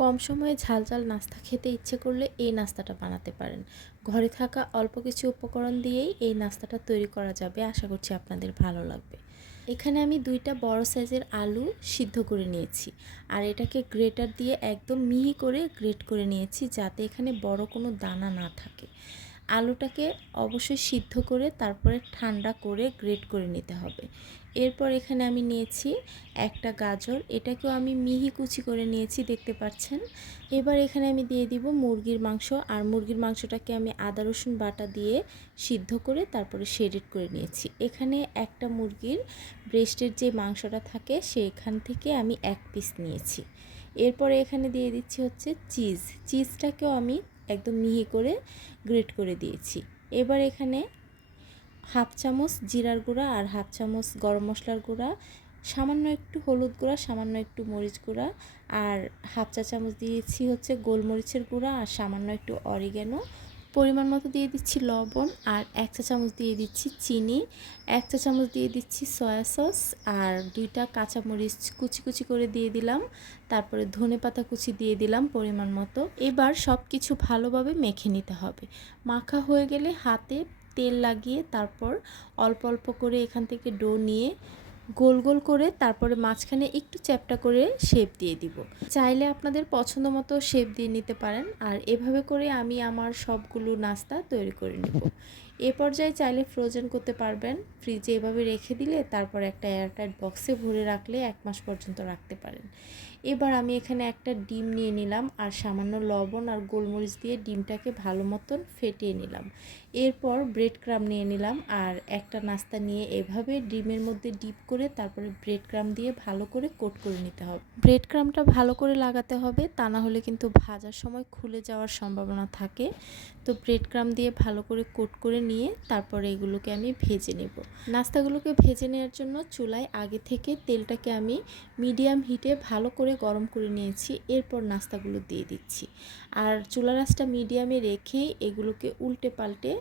কম সময়ে ঝাল ঝাল নাস্তা খেতে ইচ্ছে করলে এই নাস্তাটা বানাতে পারেন। ঘরে থাকা অল্প কিছু উপকরণ দিয়েই এই নাস্তাটা তৈরি করা যাবে, আশা করছি আপনাদের ভালো লাগবে। এখানে আমি দুইটা বড় সাইজের আলু সিদ্ধ করে নিয়েছি আর এটাকে গ্রেটার দিয়ে একদম মিহি করে গ্রেট করে নিয়েছি যাতে এখানে বড় কোনো দানা না থাকে। আলুটাকে অবশ্যই সিদ্ধ করে তারপরে ঠান্ডা করে গ্রেট করে নিতে হবে। এরপর এখানে আমি নিয়েছি একটা গাজর। এটাকেও আমি মিহি কুচি করে নিয়েছি, দেখতে পাচ্ছেন। এবার এখানে আমি দিয়ে দিব মুরগির মাংস। আর মুরগির মাংসটাকে আমি আদা, রসুন বাটা দিয়ে সিদ্ধ করে তারপরে শেডেড করে নিয়েছি। এখানে একটা মুরগির ব্রেস্টের যে মাংসটা থাকে, সেখান থেকে আমি এক পিস নিয়েছি। এরপরে এখানে দিয়ে দিচ্ছি হচ্ছে চিজ চিজটাকেও আমি একদম মিহি করে গ্রেট করে দিয়েছি। এবার এখানে হাফ চামচ জিরার গুঁড়া আর হাফ চামচ গরম মশলার গুঁড়া, সামান্য একটু হলুদ গুঁড়া, সামান্য একটু মরিচ গুঁড়া আর হাফ চা চামচ দিয়েছি হচ্ছে গোলমরিচের গুঁড়া আর সামান্য একটু অরিগ্যানো পরিমাণ মতো দিয়ে দিচ্ছি লবণ আর এক চা চামচ দিয়ে দিচ্ছি চিনি, এক চা চামচ দিয়ে দিচ্ছি সয়া সস আর দুইটা কাঁচামরিচ কুচি কুচি করে দিয়ে দিলাম। তারপরে ধনে পাতা কুচি দিয়ে দিলাম পরিমাণ মতো। এবার সব কিছু ভালোভাবে মেখে নিতে হবে। মাখা হয়ে গেলে হাতে তেল লাগিয়ে তারপর অল্প অল্প করে এখান থেকে ডো নিয়ে গোল গোল করে তারপরে মাঝখানে একটু চ্যাপটা করে শেপ দিয়ে দিব। চাইলে আপনাদের পছন্দ মতো শেপ দিয়ে নিতে পারেন। আর এভাবে করে আমি আমার সবগুলো নাস্তা তৈরি করে নেব। এ পর্যায়ে চাইলে ফ্রোজেন করতে পারবেন। ফ্রিজে এভাবে রেখে দিলে তারপর একটা এয়ারটাইট বক্সে ভরে রাখলে এক মাস পর্যন্ত রাখতে পারেন। এবার আমি এখানে একটা ডিম নিয়ে নিলাম আর সামান্য লবণ আর গোলমরিচ দিয়ে ডিমটাকে ভালো মতন ফেটিয়ে নিলাম। এরপর ব্রেড ক্রাম নিয়ে নিলাম আর একটা নাস্তা নিয়ে এভাবে ডিমের মধ্যে ডিপ করে তারপরে ব্রেড ক্রাম দিয়ে ভালো করে কোট করে নিতে হবে। ব্রেড ক্রামটা ভালো করে লাগাতে হবে, তা না হলে কিন্তু ভাজার সময় খুলে যাওয়ার সম্ভাবনা থাকে। তো ব্রেড ক্রাম দিয়ে ভালো করে কোট করে নিয়ে তারপরে এগুলোকে আমি ভেজে নেব। নাস্তাগুলোকে ভেজে নেওয়ার জন্য চুলায় আগে থেকে তেলটাকে আমি মিডিয়াম হিটে ভালো করে গরম করে নিয়েছি, এরপর নাস্তাগুলো দিয়ে দিচ্ছি। আর চুলা রাসটা মিডিয়ামে রেখে এগুলোকে উল্টে পাল্টে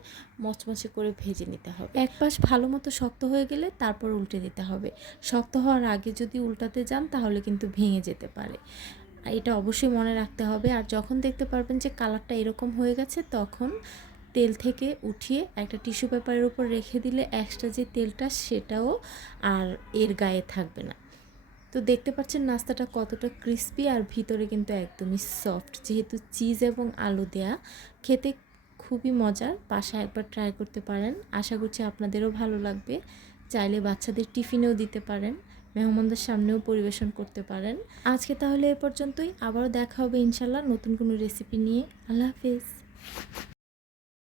মচমচে করে ভেজে নিতে হবে। এক পাশ ভালো মতো শক্ত হয়ে গেলে তারপর উল্টে দিতে হবে। শক্ত হওয়ার আগে যদি উল্টাতে যান তাহলে কিন্তু ভেঙে যেতে পারে। এটা অবশ্যই মনে রাখতে হবে। আর যখন দেখতে পারবেন যে কালারটা এরকম হয়ে গেছে, তখন তেল থেকে উঠিয়ে একটা টিস্যু পেপারের উপর রেখে দিলে এক্সট্রা যে তেলটা সেটাও আর এর গায়ে থাকবে না। তো দেখতে পাচ্ছেন নাস্তাটা কতটা ক্রিস্পি আর ভিতরে কিন্তু একদমই সফট যেহেতু চিজ এবং আলু দেয়া, খেতে খুবই মজার। বাসায় একবার ট্রাই করতে পারেন। আশা করছি আপনাদেরও ভালো লাগবে। চাইলে বাচ্চাদের টিফিনেও দিতে পারেন। মেহমানদের সামনেও পরিবেশন করতে পারেন। আজকে তাহলে এ পর্যন্তই। আবারও দেখা হবে ইনশাল্লাহ নতুন কোনো রেসিপি নিয়ে। আল্লাহ হাফিজ।